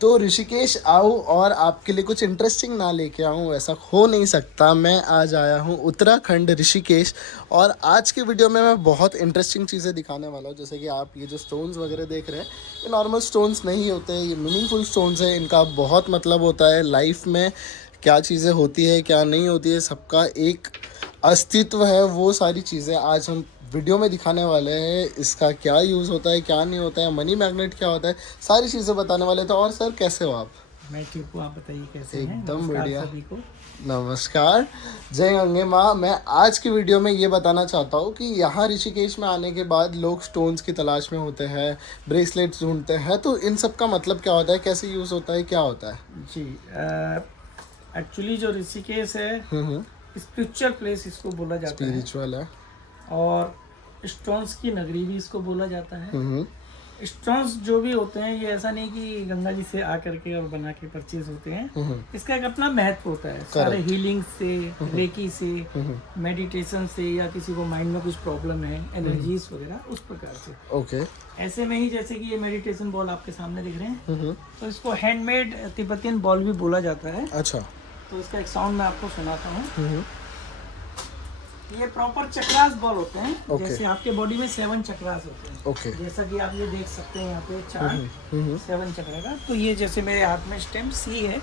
तो ऋषिकेश आऊँ और आपके लिए कुछ इंटरेस्टिंग ना लेके आऊँ, ऐसा हो नहीं सकता। मैं आज आया हूँ उत्तराखंड ऋषिकेश, और आज के वीडियो में मैं बहुत इंटरेस्टिंग चीज़ें दिखाने वाला हूँ। जैसे कि आप ये जो स्टोन्स वगैरह देख रहे हैं, ये नॉर्मल स्टोन्स नहीं होते, ये मीनिंगफुल स्टोन्स हैं। इनका बहुत मतलब होता है लाइफ में, क्या चीज़ें होती है क्या नहीं होती है, सबका एक अस्तित्व है। वो सारी चीज़ें आज हम वीडियो में दिखाने वाले हैं। इसका क्या यूज़ होता है क्या नहीं होता है, मनी मैग्नेट क्या होता है, सारी चीज़ें बताने वाले। तो और सर कैसे हो आप? मैं ठीक हूँ। आप बताइए कैसे हैं। एकदम नमस्कार बढ़िया। सभी को। नमस्कार। जय गंगे माँ। मैं आज की वीडियो में ये बताना चाहता हूँ कि यहाँ ऋषिकेश में आने के बाद लोग स्टोन्स की तलाश में होते हैं, ब्रेसलेट्स ढूंढते हैं। तो इन सब का मतलब क्या होता है, कैसे यूज़ होता है, क्या होता है? जी, एक्चुअली जो ऋषिकेश है स्पिरिचुअल प्लेस इसको बोला जाता है, स्पिरिचुअल है। और स्टोन्स की नगरी भी इसको बोला जाता है। हम्म। स्टोन्स जो भी होते हैं ये ऐसा नहीं कि गंगा जी से आ करके और बना के परचेज होते हैं। इसका एक अपना महत्व होता है। सारे हीलिंग से, रेकी से, मेडिटेशन से, या किसी को माइंड में कुछ प्रॉब्लम है, एनर्जीज वगैरह, उस प्रकार से। ओके। ऐसे में ही जैसे कि ये मेडिटेशन बॉल आपके सामने दिख रहे हैं, तो इसको हैंडमेड तिब्बतियन बॉल भी बोला जाता है। अच्छा। तो इसका एक साउंड मैं आपको सुनाता हूँ। ये प्रॉपर चक्रास बॉल होते हैं। Okay. जैसे आपके बॉडी में 7 चक्रास होते हैं। ओके। जैसा कि आप ये देख सकते हैं यहाँ पे चार्ट 7 चक्र का। तो ये जैसे मेरे हाथ में स्टेम सी है,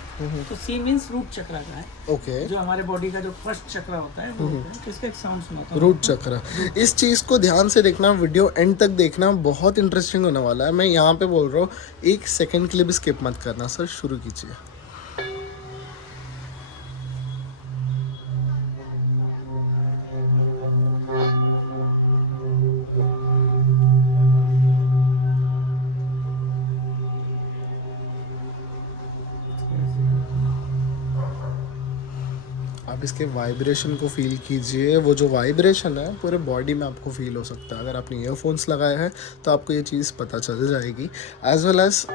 तो सी मीन्स रूट चक्र का है। ओके। जो हमारे बॉडी का जो फर्स्ट चक्र होता है वो होता है। तो इसका एक साउंड सुनाता हूँ। रूट चक्र। इस चीज़ को ध्यान से देखना, वीडियो एंड तक देखना, बहुत इंटरेस्टिंग होने वाला है। मैं यहाँ पे बोल रहा हूँ, एक सेकंड के लिए भी स्किप मत करना। सर शुरू कीजिए। आप इसके वाइब्रेशन को फील कीजिए। वो जो वाइब्रेशन है पूरे बॉडी में आपको फील हो सकता है। अगर आपने ईयरफोन्स लगाए हैं तो आपको ये चीज़ पता चल जाएगी। एज वेल एज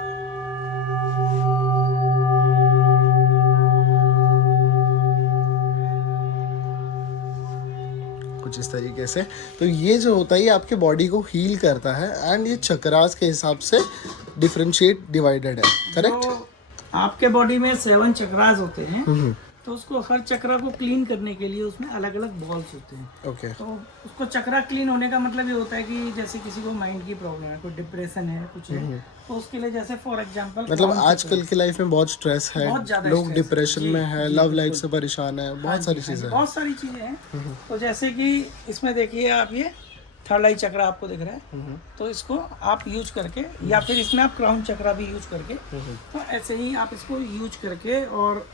कुछ इस तरीके से। तो ये जो होता है ये आपके बॉडी को हील करता है, एंड ये चक्रास के हिसाब से डिफरेंशिएट डिवाइडेड है। करेक्ट? तो आपके बॉडी में 7 चक्रास होते हैं। तो उसको हर चक्रा को क्लीन करने के लिए उसमें अलग अलग बॉल्स होते हैं। ओके। तो उसको चक्रा क्लीन होने का मतलब ये होता है कि जैसे किसी को माइंड की प्रॉब्लम है, कोई डिप्रेशन है, कुछ है, तो उसके लिए जैसे फॉर एग्जांपल मतलब आजकल की लाइफ में बहुत स्ट्रेस है, बहुत ज्यादा लोग stress है। डिप्रेशन जी, में है, जी, लव लाइफ बिल्कुल। से परेशान है, बहुत सारी चीज़ें हैं। बहुत सारी चीजें हैं। तो जैसे कि इसमें देखिए आप, ये थर्ड आई चक्रा आपको दिख रहा है। तो इसको आप यूज करके, या फिर इसमें आप क्राउन चक्रा भी यूज करके, तो ऐसे ही आप इसको यूज करके और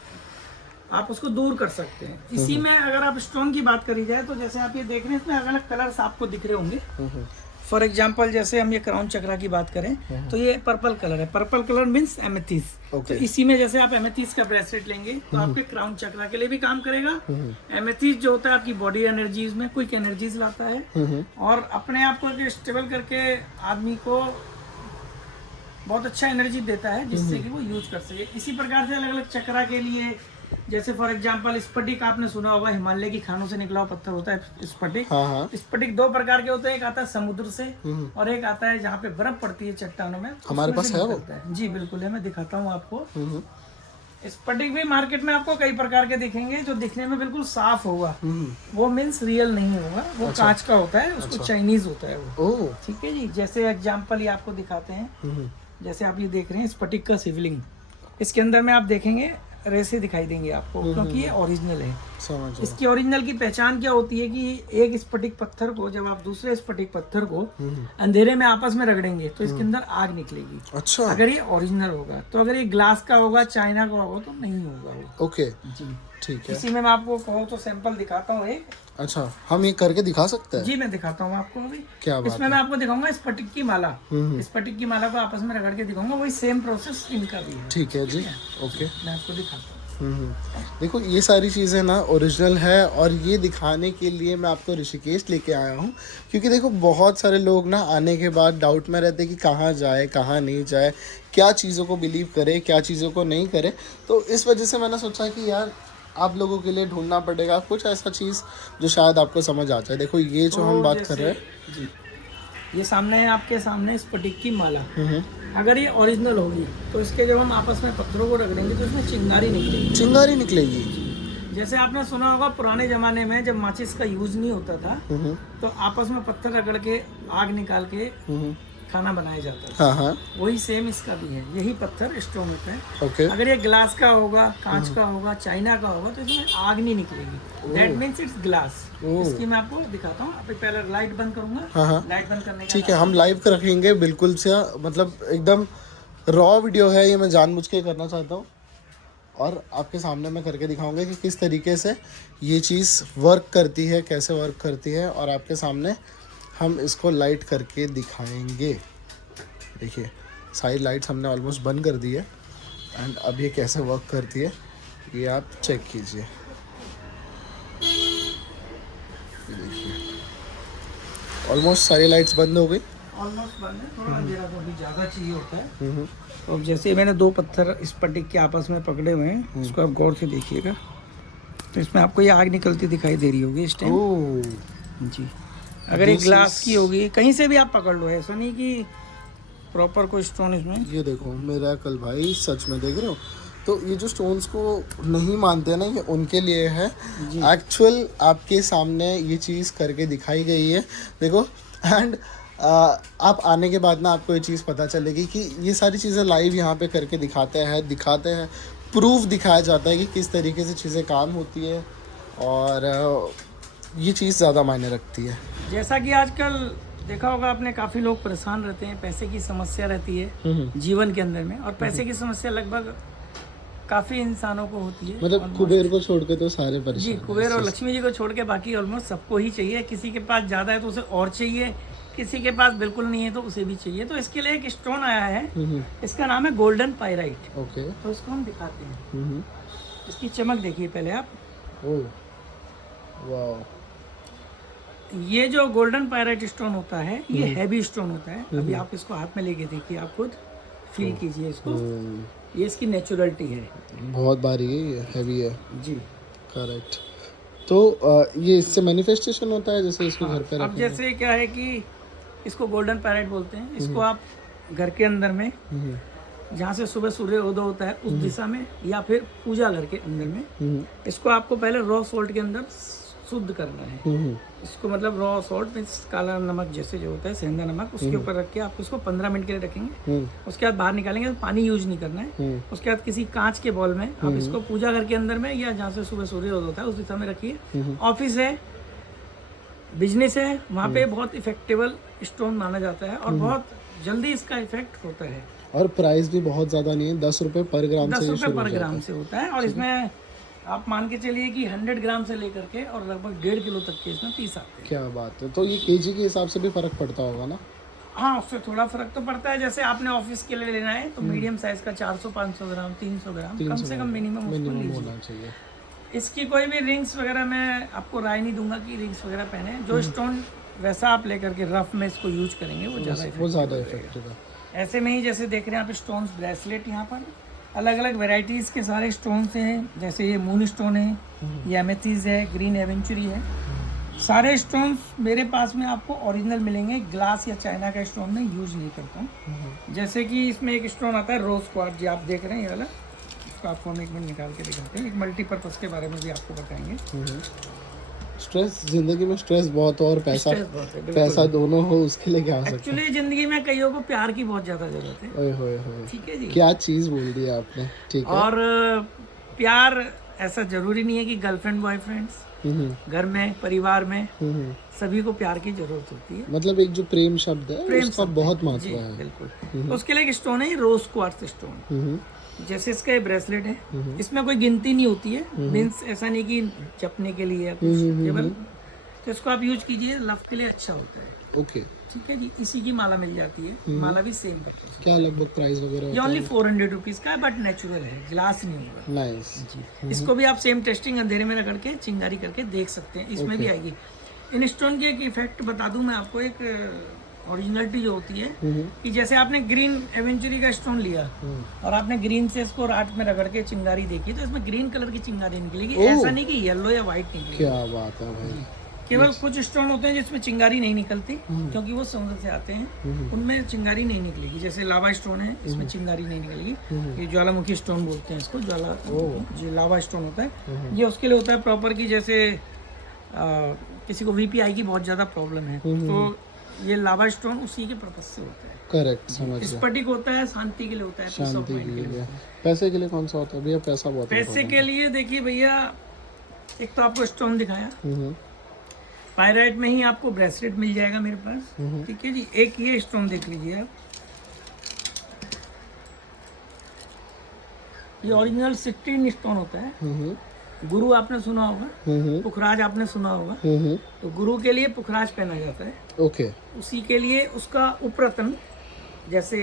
आप उसको दूर कर सकते हैं। इसी में अगर आप स्टोन की बात करी जाए, तो जैसे आप ये देख रहे हैं, इसमें अलग अलग कलर्स आपको दिख रहे होंगे। फॉर एग्जाम्पल जैसे हम ये क्राउन चक्रा की बात करें, तो ये पर्पल कलर है। Purple colour means amethyst. तो इसी में जैसे आप एमेथिस्ट का ब्रेसलेट लेंगे तो आपके क्राउन चक्रा के लिए भी काम करेगा। एमेथिस्ट जो होता है आपकी बॉडी एनर्जीज में क्विक एनर्जीज लाता है, और अपने आप को स्टेबल करके आदमी को बहुत अच्छा एनर्जी देता है, जिससे कि वो यूज कर सके। इसी प्रकार से अलग अलग चक्रा के लिए, जैसे फॉर एग्जांपल स्फटिक आपने सुना होगा, हिमालय की खानों से निकला हुआ पत्थर होता है स्फटिक। हाँ। स्फटिक 2 प्रकार के होते हैं। एक आता है समुद्र से, और एक आता है जहाँ पे बर्फ पड़ती है चट्टानों में। हमारे पास है वो? जी बिल्कुल है, मैं दिखाता हूँ आपको। स्फटिक भी मार्केट में आपको कई प्रकार के दिखेंगे, जो दिखने में बिल्कुल साफ होगा वो मीन्स रियल नहीं होगा, वो कांच का होता है, उसको चाइनीज होता है वो। ओह। ठीक है जी। जैसे एग्जाम्पल ये आपको दिखाते हैं। जैसे आप ये देख रहे हैं स्फटिक का शिवलिंग, इसके अंदर में आप देखेंगे रेसे दिखाई देंगे आपको, क्योंकि ये ओरिजिनल है। समझ। इसकी ओरिजिनल की पहचान क्या होती है कि एक स्फटिक पत्थर को जब आप दूसरे स्फटिक पत्थर को अंधेरे में आपस में रगड़ेंगे तो इसके अंदर आग निकलेगी। अच्छा। अगर ये ओरिजिनल होगा। तो अगर ये ग्लास का होगा, चाइना का होगा, तो नहीं होगा वो। ओके। जी ठीक है। इसी में मैं आपको कहूँ तो सैंपल दिखाता हूँ एक। अच्छा, हम ये करके दिखा सकते हैं? जी मैं दिखाता हूँ आपको अभी। क्या बात इसमें मैं आपको दिखाऊंगा स्फटिक की माला। स्फटिक की माला को आपस में रगड़ के दिखाऊंगा, वही सेम प्रोसेस इनका भी है। ठीक है जी। ओके। मैं आपको दिखाता हूँ। देखो ये सारी चीज़ें ना ओरिजिनल है, और ये दिखाने के लिए मैं आपको ऋषिकेश लेके आया हूँ। क्योंकि देखो बहुत सारे लोग ना आने के बाद डाउट में रहते हैं कि कहाँ जाए कहाँ नहीं जाए, क्या चीज़ों को बिलीव करे क्या चीज़ों को नहीं करे। तो इस वजह से मैंने सोचा कि यार आप लोगों के लिए ढूंढना पड़ेगा कुछ ऐसा चीज़ जो शायद आपको समझ आ जाए। देखो ये जो हम बात कर रहे हैं, जी ये सामने है आपके सामने स्फटिक की माला। अगर ये ओरिजिनल होगी तो इसके जब हम आपस में पत्थरों को रख देंगे तो इसमें चिंगारी निकलेगी। चिंगारी निकलेगी। जैसे आपने सुना होगा पुराने जमाने में जब माचिस का यूज नहीं होता था तो आपस में पत्थर रगड़ के आग निकाल के खाना बनाया जाता था। हाँ हाँ। वही सेम इसका भी है, यही पत्थर स्टोन होता है। ओके। अगर ये ग्लास का होगा, कांच का होगा, चाइना का होगा तो इसमें आग नहीं निकलेगी। That means it's glass. इसकी मैं आपको दिखाता हूँ। अभी पहले लाइट बंद करूंगा। हाँ हाँ। लाइट बंद करने का ठीक है, हम लाइव कर रखेंगे बिल्कुल से, मतलब एकदम रॉ वीडियो है ये, मैं जानबूझ के करना चाहता हूँ और आपके सामने मैं करके दिखाऊंगा कि किस तरीके से ये चीज़ वर्क करती है, कैसे वर्क करती है, और आपके सामने हम इसको लाइट करके दिखाएंगे। देखिए सारी लाइट्स हमने ऑलमोस्ट बंद कर दी है एंड अब ये कैसे वर्क करती है ये आप चेक कीजिए। देखिए ऑलमोस्ट सारी लाइट्स बंद हो गई। ऑलमोस्ट बंद है, थोड़ा अंधेरा को भी ज़्यादा चाहिए होता है। तो जैसे मैंने दो पत्थर स्फटिक के आपस में पकड़े हुए हैं, इसको आप गौर से देखिएगा तो इसमें आपको ये आग निकलती दिखाई दे रही होगी इस टाइम। ओह जी, अगर ये ग्लास की होगी, कहीं से भी आप पकड़ लो, ऐसा नहीं कि प्रॉपर कोई स्टोन इसमें। ये देखो मिरेकल भाई, सच में देख रहे हो। तो ये जो स्टोन्स को नहीं मानते हैं ना, ये उनके लिए है। एक्चुअल आपके सामने ये चीज़ करके दिखाई गई है, देखो। एंड आप आने के बाद ना आपको ये चीज़ पता चलेगी कि ये सारी चीज़ें लाइव यहाँ पे करके दिखाते हैं, प्रूफ दिखाया जाता है कि किस तरीके से चीज़ें काम होती है, और ये चीज़ ज़्यादा मायने रखती है। जैसा कि आजकल देखा होगा आपने, काफ़ी लोग परेशान रहते हैं, पैसे की समस्या रहती है जीवन के अंदर में, और पैसे की समस्या लगभग काफ़ी इंसानों को होती है। मतलब कुबेर को छोड़ के तो सारे जी, परेशान। कुबेर और लक्ष्मी जी को छोड़ के बाकी ऑलमोस्ट सबको ही चाहिए। किसी के पास ज़्यादा है तो उसे और चाहिए, किसी के पास बिल्कुल नहीं है तो उसे भी चाहिए। तो इसके लिए एक स्टोन आया है, इसका नाम है गोल्डन पायराइट। ओके। तो इसको हम दिखाते हैं। इसकी चमक देखिए पहले आप। ओह वाह। ये जो गोल्डन पायराइट स्टोन होता है ये हैवी स्टोन होता है। अभी आप इसको हाथ में लेके देखिए, आप खुद फील कीजिए इसको। ये इसकी नेचुरलिटी है। बहुत भारी है ये, हैवी है जी, करेक्ट। तो ये इससे मैनिफेस्टेशन होता है, जैसे इसको घर पे अब जैसे क्या है कि इसको गोल्डन पैरेट बोलते हैं। इसको आप घर के अंदर में जहाँ से सुबह सूर्य उदय होता है उस दिशा में, या फिर पूजा घर के अंदर में, इसको आपको पहले रॉ सॉल्ट के अंदर शुद्ध करना है। इसको मतलब रॉ सॉल्ट मीन्स काला नमक जैसे जो होता है, सेंधा नमक, उसके ऊपर रख के आप इसको 15 मिनट के लिए रखेंगे। उसके बाद बाहर निकालेंगे, तो पानी यूज नहीं करना है। उसके बाद किसी कांच के बॉल में आप इसको पूजा घर के अंदर में, या जहाँ से सुबह सूर्य उदय होता है उस दिशा में रखिए। ऑफिस है, बिजनेस है, वहाँ पे बहुत इफेक्टिवल स्टोन माना जाता है और बहुत जल्दी इसका इफेक्ट होता है। और प्राइस भी बहुत ज़्यादा नहीं है, 10 रुपये पर ग्राम से 10 रुपये शुरू पर हो जाता ग्राम से होता है। और इसमें आप मान के चलिए कि 100 ग्राम से लेकर के और लगभग 1.5 किलो तक के इसमें पीस आते हैं। क्या बात है। तो ये केजी के हिसाब से भी फर्क पड़ता होगा ना? हाँ, उससे थोड़ा फर्क तो पड़ता है। जैसे आपने ऑफिस के लिए लेना है तो मीडियम साइज का 400-500 ग्राम, 300 ग्राम कम से कम मिनिमम होना चाहिए। इसकी कोई भी रिंग्स वगैरह मैं आपको राय नहीं दूंगा कि रिंग्स वगैरह पहने। जो स्टोन वैसा आप लेकर के रफ में इसको यूज करेंगे वो ज़्यादा इफेक्टिव है। ऐसे में ही जैसे देख रहे हैं आप स्टोन्स ब्रेसलेट, यहाँ पर अलग अलग वेराइटीज़ के सारे स्टोन्स हैं। जैसे ये मून स्टोन है, ये एमेथिस है, ग्रीन एवेंचुरी है। सारे स्टोन्स मेरे पास में आपको ओरिजिनल मिलेंगे। ग्लास या चाइना का स्टोन मैं यूज नहीं करता हूँ। जैसे कि इसमें एक स्टोन आता है रोज क्वार्ट्ज, जी आप देख रहे हैं ये वाला। इसको आपको हम एक मिनट निकाल के दिखाते हैं। एक मल्टीपर्पज़ के बारे में भी आपको बताएंगे। स्ट्रेस, जिंदगी में स्ट्रेस बहुत हो और पैसा दोनों हो, उसके लिए क्या हो सकता है? एक्चुअली जिंदगी में कईयों को प्यार की बहुत ज़्यादा जरूरत है। ओए होए होए, ठीक है जी, क्या चीज़ बोल दी आपने। ठीक है। और प्यार ऐसा जरूरी नहीं है कि गर्लफ्रेंड बॉयफ्रेंड्स, घर में परिवार में सभी को प्यार की जरूरत होती है। मतलब एक जो प्रेम शब्द है उसका बहुत महत्व है। बिल्कुल। उसके लिए एक स्टोन है रोज क्वार्ट्ज स्टोन। जैसे इसका ये ब्रेसलेट है, इसमें कोई गिनती नहीं होती है। मीन्स ऐसा नहीं कि जपने के लिए या कुछ, केवल तो इसको आप यूज कीजिए, लव के लिए अच्छा होता है। ओके, ठीक है जी। इसी की माला मिल जाती है, माला भी सेम करके। क्या लगभग प्राइस वगैरह? ये ओनली 400 रुपीज का है, बट नेचुरल है, ग्लास नहीं होगा। नाइस जी। इसको भी आप सेम टेस्टिंग अंधेरे में रगड़ के चिंगारी करके देख सकते हैं, इसमें भी आएगी। इन स्टोन की एक इफेक्ट बता दूं मैं आपको, एक ओरिजिनलिटी जो होती है कि जैसे आपने ग्रीन एवेंचुरी का स्टोन लिया और आपने ग्रीन से इसको रात में रगड़ के चिंगारी देखी, तो इसमें ग्रीन कलर की चिंगारी निकलेगी। ऐसा नहीं कि येलो या व्हाइट निकलेगी। क्या बात है भाई। केवल कुछ स्टोन होते हैं जिसमें चिंगारी नहीं निकलती, क्योंकि वो समुद्र से आते हैं, उनमें चिंगारी नहीं निकलेगी। जैसे लावा स्टोन है, इसमें चिंगारी नहीं निकलेगी। ये ज्वालामुखी स्टोन बोलते हैं इसको, जो लावा स्टोन होता है, ये उसके लिए होता है प्रॉपर की, जैसे किसी को वीपीआई की बहुत ज़्यादा प्रॉब्लम है, तो ये लावा स्टोन उसी के पर्पज से होता है। करेक्ट, समझ गया। स्फटिक होता है शांति के लिए होता है, पीस ऑफ शांति माइंड के के लिए। लिए। पैसे के लिए कौन सा होता है भैया? पैसा बहुत पैसे के लिए देखिए भैया, एक तो आपको स्टोन दिखाया, important पायराइट में ही आपको ब्रेसलेट मिल जाएगा मेरे पास, ठीक है जी। एक ये स्टोन देख लीजिए आप, ये ओरिजिनल 16 स्टोन होता है। गुरु आपने सुना होगा, पुखराज आपने सुना होगा, तो गुरु के लिए पुखराज पहना जाता है। ओके। उसी के लिए उसका उपरतन, जैसे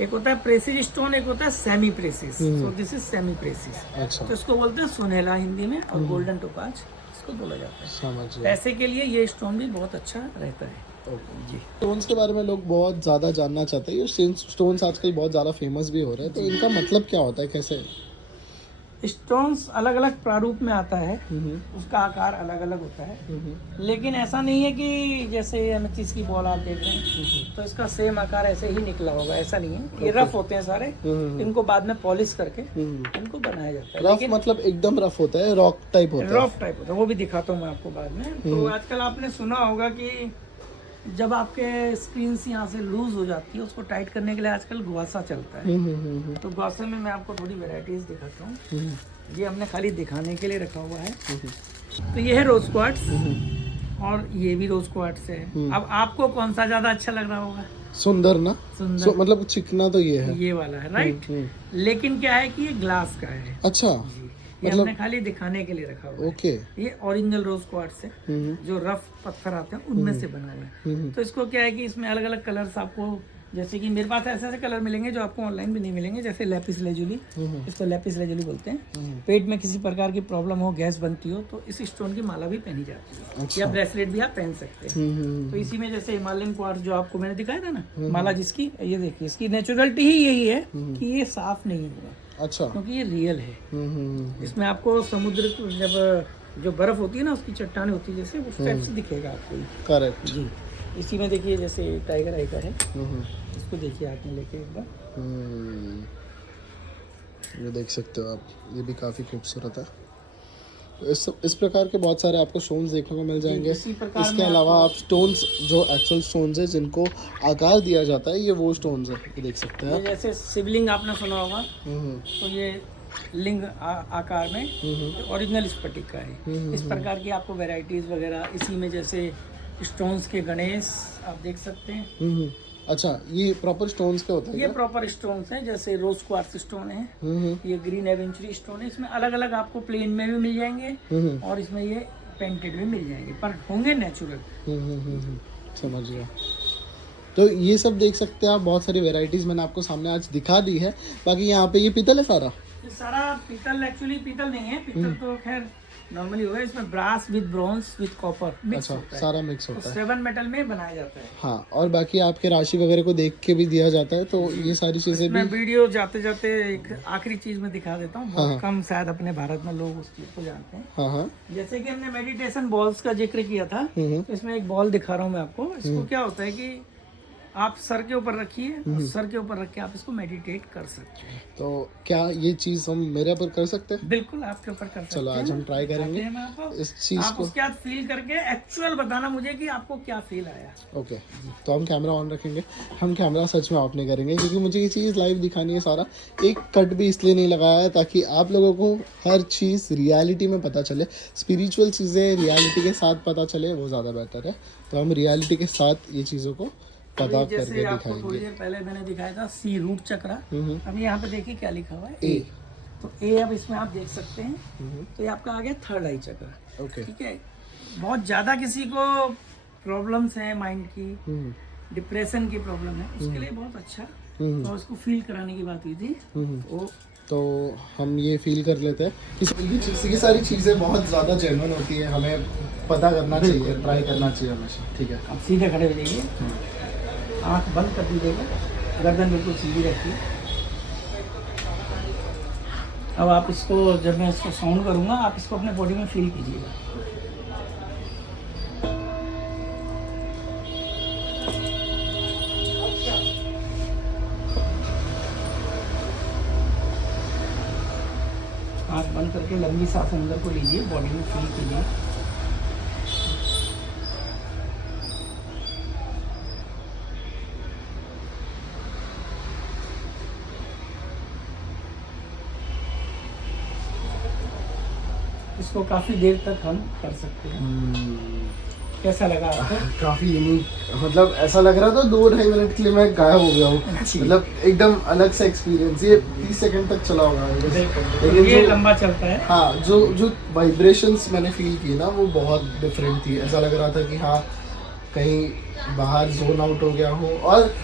एक होता है प्रेसिज स्टोन, एक होता है semi precious, so this is semi precious. अच्छा, तो इसको बोलते हैं सुनहला हिंदी में, और गोल्डन टोपाज इसको बोला जाता है। समझ गया। पैसे के लिए ये स्टोन भी बहुत अच्छा रहता है जी। स्टोन्स के बारे में लोग बहुत ज़्यादा जानना चाहते हैं। ये स्टोन्स आजकल बहुत ज़्यादा फेमस भी हो रहे हैं, तो इनका मतलब क्या होता है, कैसे? स्टोन्स अलग अलग प्रारूप में आता है, उसका आकार अलग अलग होता है, लेकिन ऐसा नहीं है कि जैसे एमेथिस्ट की बॉल आप देख रहे हैं तो इसका सेम आकार ऐसे ही निकला होगा, ऐसा नहीं है। ये रफ होते हैं सारे, इनको बाद में पॉलिश करके इनको बनाया जाता है। रफ मतलब एकदम रफ होता है, रॉक टाइप होता है? रफ टाइप होता है, वो भी दिखाता हूँ मैं आपको बाद में। तो आजकल आपने सुना होगा कि जब आपके स्क्रीन से यहाँ से लूज हो जाती है, उसको टाइट करने के लिए आजकल गुआसा चलता है। तो गुआसा में मैं आपको थोड़ी वेराइटीज दिखाता हूँ। ये हमने खाली दिखाने के लिए रखा हुआ है। तो ये है रोज क्वार्ट्स, और ये भी रोज क्वार्ट्स है। अब आपको कौन सा ज्यादा अच्छा लग रहा होगा? सुंदर ना? सुंदर मतलब चिकना तो ये है, ये वाला है, राइट। लेकिन क्या है कि ये ग्लास का है। अच्छा, ये हमने खाली दिखाने के लिए रखा हुआ है। ओके। ये ओरिजिनल रोज क्वार्ट्स है, जो रफ पत्थर आते हैं उनमें से बना है। तो इसको क्या है कि इसमें अलग अलग कलर्स आपको, जैसे कि मेरे पास ऐसे ऐसे कलर मिलेंगे जो आपको ऑनलाइन भी नहीं मिलेंगे। जैसे लेपिस लेजुली, इसको लेपिस लेजुली बोलते हैं। पेट में किसी प्रकार की प्रॉब्लम हो, गैस बनती हो, तो इस स्टोन की माला भी पहनी जाती है, या ब्रेसलेट भी आप पहन सकते हैं। तो इसी में जैसे हिमालयन क्वार्ट्स जो आपको मैंने दिखाया था ना, माला जिसकी, ये देखिए इसकी नेचुरलिटी ही यही है कि ये साफ नहीं होगा। अच्छा, क्योंकि ये रियल है। इसमें आपको समुद्र जब जो बर्फ होती है ना, उसकी चट्टानें होती है, जैसे उस टाइप से दिखेगा आपको। करेक्ट जी। इसी में देखिए जैसे टाइगर आई का है, इसको देखिए हाथ में लेके एक बार। ये देख सकते हो आप, ये भी काफ़ी खूबसूरत है। तो इस प्रकार के बहुत सारे आपको स्टोन्स देखने को मिल जाएंगे। इसके अलावा आप स्टोन्स, जो एक्चुअल स्टोन्स है जिनको आकार दिया जाता है, ये वो स्टोन्स है, ये देख सकते हैं। जैसे शिवलिंग आपने सुना होगा, तो ये लिंग आकार में ओरिजिनल स्फटिक का है। इस प्रकार की आपको वैरायटीज वगैरह, इसी में जैसे स्टोन्स के गणेश आप देख सकते हैं। अच्छा, ये प्रॉपर स्टोन्स के होते हैं? ये प्रॉपर स्टोन्स हैं, जैसे रोज क्वार्ट्स स्टोन है, ये ग्रीन एवेंचुरी स्टोन है। इसमें अलग अलग आपको प्लेन में भी मिल जाएंगे, और इसमें ये पेंटेड भी मिल जाएंगे, पर होंगे नेचुरल। समझ गया। तो ये सब देख सकते हैं आप, बहुत सारी वैरायटीज मैंने आपको सामने आज दिखा दी है। बाकी यहाँ पे ये पीतल है सारा? ये सारा पीतल, एक्चुअली पीतल नहीं है, पीतल तो खैर नॉर्मली होगा। इसमें brass with bronze with copper mix होता है। सारा मिक्स होता है। 7 मेटल में बनाया जाता है। हाँ, और बाकी आपके राशि वगैरह को देख के भी दिया जाता है, तो ये सारी चीजें भी। मैं वीडियो जाते जाते एक आखिरी चीज में दिखा देता हूँ, बहुत कम शायद अपने भारत में लोग उस चीज को जानते हैं। हाँ। जैसे कि हमने मेडिटेशन बॉल्स का जिक्र किया था, तो इसमें एक बॉल दिखा रहा हूँ मैं आपको। इसको क्या होता है कि आप सर के ऊपर रखिए, और सर के ऊपर रख के आप इसको मेडिटेट कर सकते हैं। तो क्या ये चीज हम मेरे ऊपर कर सकते हैं? बिल्कुल आपके ऊपर कर सकते हैं। चलो आज हम ट्राई करेंगे इस चीज आप को। उसके बाद फील करके एक्चुअल बताना मुझे कि आपको क्या फील आया। ओके, तो हम कैमरा ऑन रखेंगे। हम कैमरा सच में ऑफ नहीं करेंगे, क्योंकि मुझे ये चीज़ लाइव दिखानी है सारा। एक कट भी इसलिए नहीं लगाया है ताकि आप लोगों को हर चीज़ रियलिटी में पता चले। स्पिरिचुअल चीज़ें रियलिटी के साथ पता चले, वो ज़्यादा बेटर है। तो हम रियलिटी के साथ ये चीज़ों को पता करके आपको थोड़ी दिखाएंगे। देर पहले मैंने दिखाया था सी रूट चक्रा। अब यहाँ पे देखिए क्या लिखा हुआ है, ए। तो ए अब इसमें आप देख सकते हैं, तो ये आपका आ गया थर्ड आई चक्रा। ओके, ठीक है। बहुत ज़्यादा किसी को प्रॉब्लम्स हैं माइंड की, डिप्रेशन की प्रॉब्लम है, उसके लिए बहुत अच्छा। तो उसको फील कराने की बात हुई थी। तो हम ये फील कर लेते हैं कि ये सारी चीज़ें बहुत ज़्यादा जेन्युइन होती है, हमें पता करना चाहिए, ट्राई करना चाहिए हमेशा। ठीक है, आप सीधे खड़े हो जाइए, आँख बंद कर दीजिएगा, गर्दन बिल्कुल सीधी रखिए। अब आप इसको, जब मैं इसको साउंड करूँगा, आप इसको अपने बॉडी में फील कीजिएगा। आँख बंद करके लंबी सांस अंदर को लीजिए, बॉडी में फील कीजिए। इसको काफ़ी देर तक हम कर सकते हैं। कैसा लगा आपको? काफी यूनिक, मतलब ऐसा लग रहा था 2-2.5 मिनट के लिए मैं गायब हो गया हूँ। मतलब एकदम अलग सा एक्सपीरियंस। ये 30 सेकंड तक चला होगा, लेकिन ये लंबा चलता है। हाँ, जो वाइब्रेशंस मैंने फील की ना वो बहुत डिफरेंट थी। ऐसा लग रहा था कि हाँ कहीं बाहर जोन आउट हो गया हूँ। और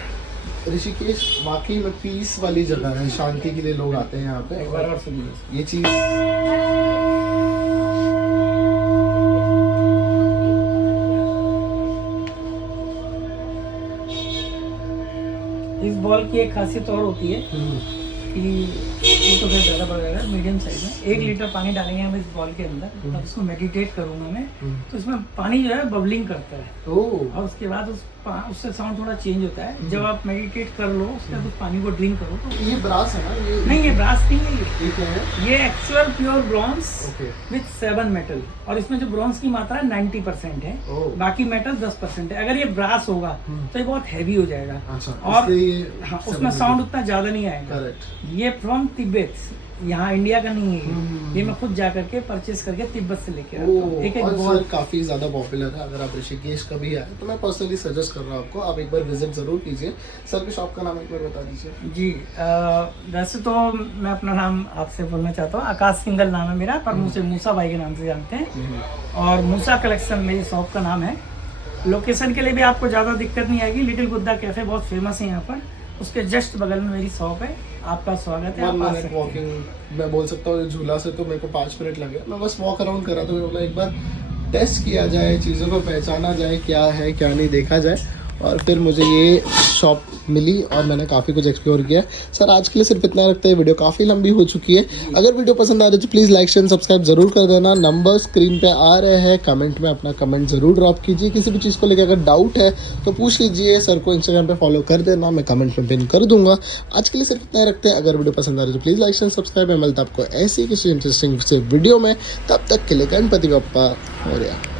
ऋषिकेश वाकई में पीस वाली जगह है, शांति के लिए लोग आते हैं यहाँ पे। एक बार और सुनिए ये चीज़ इस बॉल की एक खासियत और होती है कि ये तो फिर ज़्यादा बढ़ जाएगा, मीडियम साइज में 1 लीटर पानी डालेंगे हम इस बॉल के अंदर। तब इसको मेडिटेट करूँगा मैं, तो इसमें पानी जो है बबलिंग करता है। और उसके बाद उससे साउंड थोड़ा चेंज होता है। जब आप मेडिटेट कर लो उसके बाद उस पानी को ड्रिंक करो तो ये ब्रास है ना? नहीं, ये ब्रास नहीं है। ये क्या है? ये actual pure bronze okay. With 7 metal, और इसमें जो ब्रॉन्ज की मात्रा 90% है, बाकी मेटल 10% है। अगर ये ब्रास होगा तो ये बहुत हैवी हो जाएगा। अच्छा, और इसलिए हाँ, उसमें साउंड उतना ज्यादा नहीं आएगा। करेक्ट। ये फ्रॉम तिब्बत, यहाँ इंडिया का नहीं है। ये मैं खुद जा करके परचेस करके तिब्बत से लेके आता हूँ। एक और बॉल सर काफ़ी ज़्यादा पॉपुलर है। अगर आप ऋषिकेश कभी आए तो मैं पर्सनली सजेस्ट कर रहा हूँ आपको, आप एक बार विजिट ज़रूर कीजिए। सर की शॉप का नाम एक बार बता दीजिए। जी। वैसे तो मैं अपना नाम आपसे बोलना चाहता हूँ, आकाश सिंगल नाम है मेरा, पर मुझे मूसा भाई के नाम से जानते हैं। और मूसा कलेक्शन मेरी शॉप का नाम है। लोकेशन के लिए भी आपको ज़्यादा दिक्कत नहीं आएगी। लिटिल बुद्धा कैफ़े बहुत फेमस है यहाँ पर, उसके जस्ट बगल में मेरी शॉप है। आपका स्वागत है। 1 मिनट वॉकिंग मैं बोल सकता हूँ। झूला से तो मेरे को 5 मिनट लगे। मैं बस वॉक अराउंड करा तो बोला एक बार टेस्ट किया जाए, चीज़ों को पहचाना जाए, क्या है क्या नहीं देखा जाए। और फिर मुझे ये शॉप मिली और मैंने काफ़ी कुछ एक्सप्लोर किया। सर आज के लिए सिर्फ इतना रखते हैं, वीडियो काफ़ी लंबी हो चुकी है। अगर वीडियो पसंद आ रही है तो प्लीज़ लाइक शेयर सब्सक्राइब जरूर कर देना। नंबर स्क्रीन पे आ रहे हैं, कमेंट में अपना कमेंट ज़रूर ड्रॉप कीजिए। किसी भी चीज़ को लेकर अगर डाउट है तो पूछ लीजिए। सर को इंस्टाग्राम पे फॉलो कर देना, मैं कमेंट में पिन कर दूंगा। आज के लिए सिर्फ इतना रखते हैं। अगर वीडियो पसंद आ रही है तो प्लीज़ लाइक शेयर सब्सक्राइब। मैं मिलता आपको ऐसी किसी इंटरेस्टिंग से वीडियो में, तब तक के लिए गणपति बप्पा मोरया।